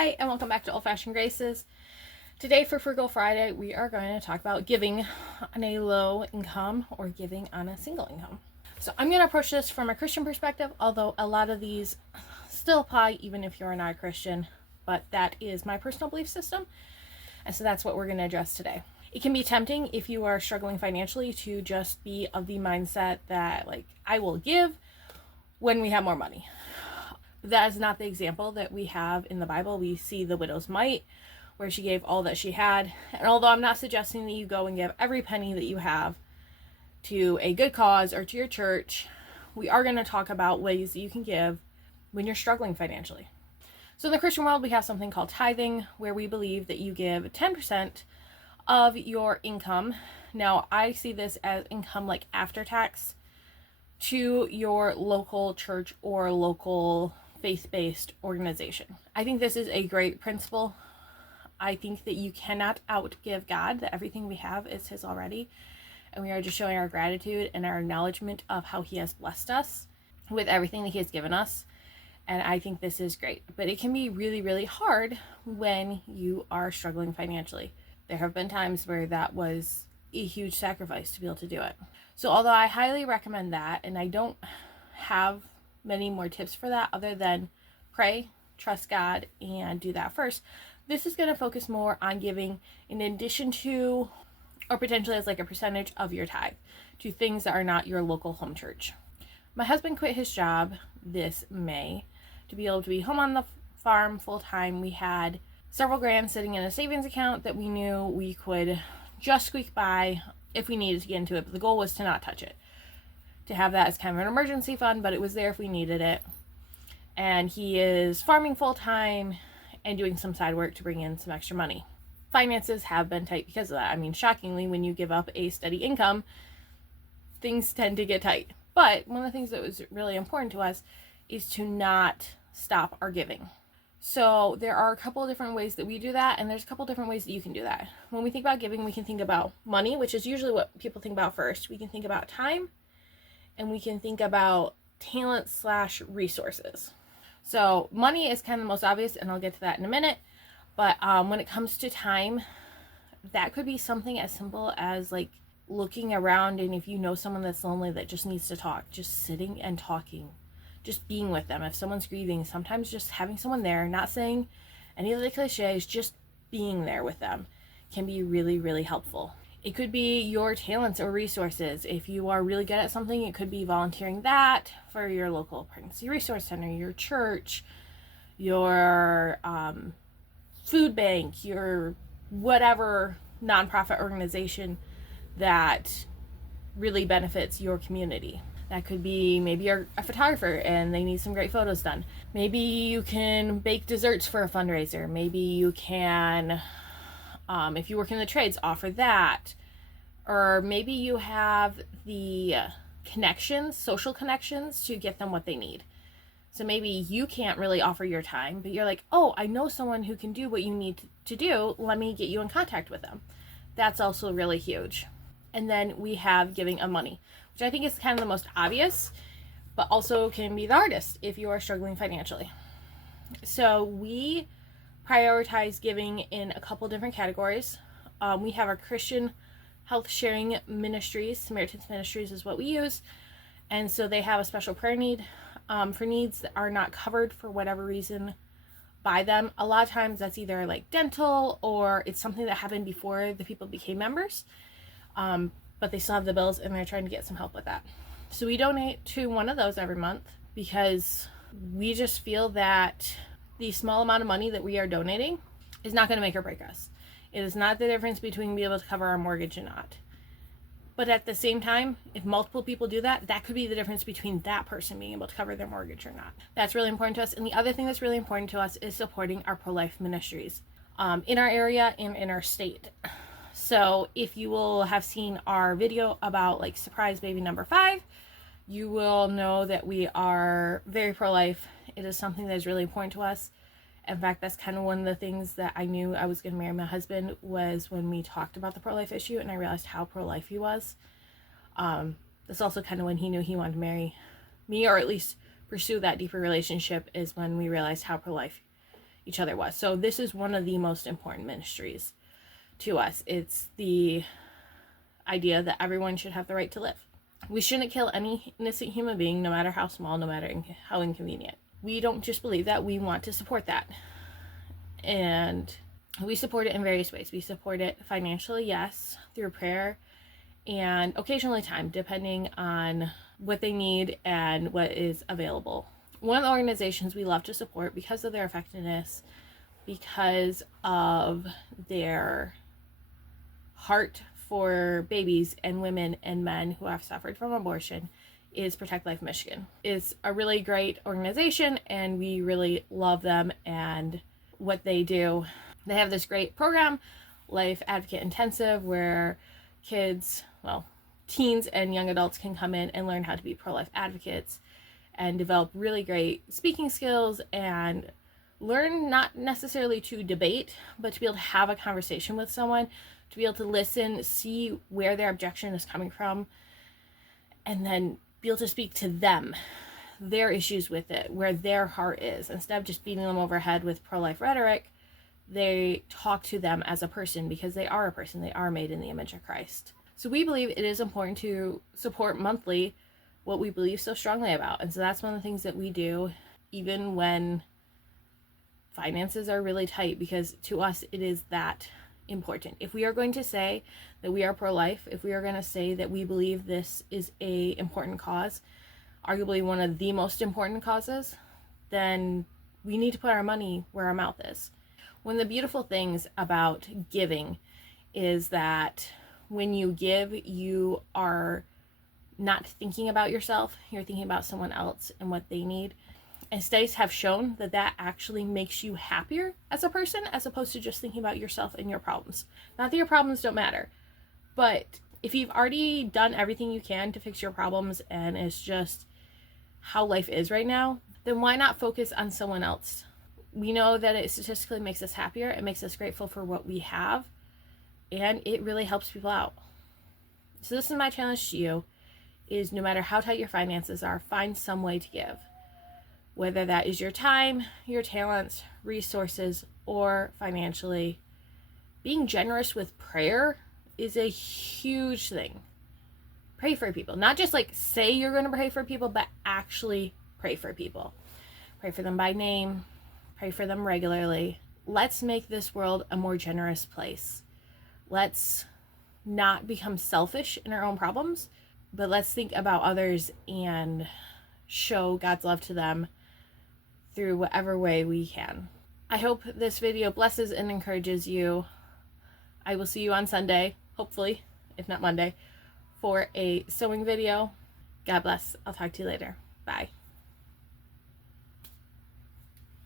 Hi, and welcome back to Old Fashioned Graces. Today for Frugal Friday, we are going to talk about giving on a low income or giving on a single income. So I'm going to approach this from a Christian perspective, although a lot of these still apply even if you're not a Christian, but that is my personal belief system, and so that's what we're going to address today. It can be tempting if you are struggling financially to just be of the mindset that, like, I will give when we have more money. That is not the example that we have in the Bible. We see the widow's mite, where she gave all that she had. And although I'm not suggesting that you go and give every penny that you have to a good cause or to your church, we are going to talk about ways that you can give when you're struggling financially. So in the Christian world, we have something called tithing, where we believe that you give 10% of your income. Now, I see this as income like after tax to your local church or local faith-based organization. I think this is a great principle. I think that you cannot outgive God, that everything we have is His already, and we are just showing our gratitude and our acknowledgement of how He has blessed us with everything that He has given us, and I think this is great. But it can be really, really hard when you are struggling financially. There have been times where that was a huge sacrifice to be able to do it. So although I highly recommend that, and I don't have many more tips for that other than pray, trust God, and do that first, this is going to focus more on giving in addition to, or potentially as like a percentage of your tithe, to things that are not your local home church. My husband quit his job this May to be able to be home on the farm full time. We had several grand sitting in a savings account that we knew we could just squeak by if we needed to get into it, but the goal was to not touch it, to have that as kind of an emergency fund, but it was there if we needed it. And he is farming full-time and doing some side work to bring in some extra money. Finances have been tight because of that. I mean, shockingly, when you give up a steady income, things tend to get tight. But one of the things that was really important to us is to not stop our giving. So there are a couple of different ways that we do that, and there's a couple of different ways that you can do that. When we think about giving, we can think about money, which is usually what people think about first. We can think about time, and we can think about talent/resources. So money is kind of the most obvious, and I'll get to that in a minute. But when it comes to time, that could be something as simple as like looking around, and if you know someone that's lonely that just needs to talk, just sitting and talking, just being with them. If someone's grieving, sometimes just having someone there, not saying any of the cliches, just being there with them can be really, really helpful. It could be your talents or resources. If you are really good at something, it could be volunteering that for your local pregnancy resource center, your church, your food bank, your whatever nonprofit organization that really benefits your community. That could be maybe you're a photographer and they need some great photos done. Maybe you can bake desserts for a fundraiser. Maybe you can, if you work in the trades, offer that. Or maybe you have the connections, social connections, to get them what they need. So maybe you can't really offer your time, but you're like, oh, I know someone who can do what you need to do. Let me get you in contact with them. That's also really huge. And then we have giving of money, which I think is kind of the most obvious, but also can be the hardest if you are struggling financially. So we prioritize giving in a couple different categories. We have our Christian health sharing ministries. Samaritan's Ministries is what we use. And so they have a special prayer need for needs that are not covered for whatever reason by them. A lot of times that's either like dental, or it's something that happened before the people became members. But they still have the bills and they're trying to get some help with that. So we donate to one of those every month because we just feel that the small amount of money that we are donating is not going to make or break us. It is not the difference between being able to cover our mortgage and not. But at the same time, if multiple people do that, that could be the difference between that person being able to cover their mortgage or not. That's really important to us. And the other thing that's really important to us is supporting our pro-life ministries in our area and in our state. So if you will have seen our video about like surprise baby number 5, you will know that we are very pro-life. It is something that is really important to us. In fact, that's kind of one of the things that I knew I was going to marry my husband, was when we talked about the pro-life issue and I realized how pro-life he was. That's also kind of when he knew he wanted to marry me, or at least pursue that deeper relationship, is when we realized how pro-life each other was. So this is one of the most important ministries to us. It's the idea that everyone should have the right to live. We shouldn't kill any innocent human being, no matter how small, no matter how inconvenient. We don't just believe that, we want to support that. And we support it in various ways. We support it financially, yes, through prayer, and occasionally time, depending on what they need and what is available. One of the organizations we love to support because of their effectiveness, because of their heart for babies and women and men who have suffered from abortion, is Protect Life Michigan. It's a really great organization, and we really love them and what they do. They have this great program, Life Advocate Intensive, where kids, well, teens and young adults can come in and learn how to be pro-life advocates and develop really great speaking skills and learn not necessarily to debate, but to be able to have a conversation with someone, to be able to listen, see where their objection is coming from, and then be able to speak to them, their issues with it, where their heart is. Instead of just beating them over the head with pro-life rhetoric, they talk to them as a person, because they are a person. They are made in the image of Christ. So we believe it is important to support monthly what we believe so strongly about. And so that's one of the things that we do, even when finances are really tight, because to us it is that important. If we are going to say that we are pro-life, if we are going to say that we believe this is a important cause, arguably one of the most important causes, then we need to put our money where our mouth is. One of the beautiful things about giving is that when you give, you are not thinking about yourself, you're thinking about someone else and what they need. And studies have shown that that actually makes you happier as a person, as opposed to just thinking about yourself and your problems. Not that your problems don't matter, but if you've already done everything you can to fix your problems and it's just how life is right now, then why not focus on someone else? We know that it statistically makes us happier, it makes us grateful for what we have, and it really helps people out. So this is my challenge to you, is no matter how tight your finances are, find some way to give. Whether that is your time, your talents, resources, or financially. Being generous with prayer is a huge thing. Pray for people. Not just like say you're going to pray for people, but actually pray for people. Pray for them by name. Pray for them regularly. Let's make this world a more generous place. Let's not become selfish in our own problems, but let's think about others and show God's love to them through whatever way we can. I hope this video blesses and encourages you. I will see you on Sunday, hopefully, if not Monday, for a sewing video. God bless. I'll talk to you later. Bye.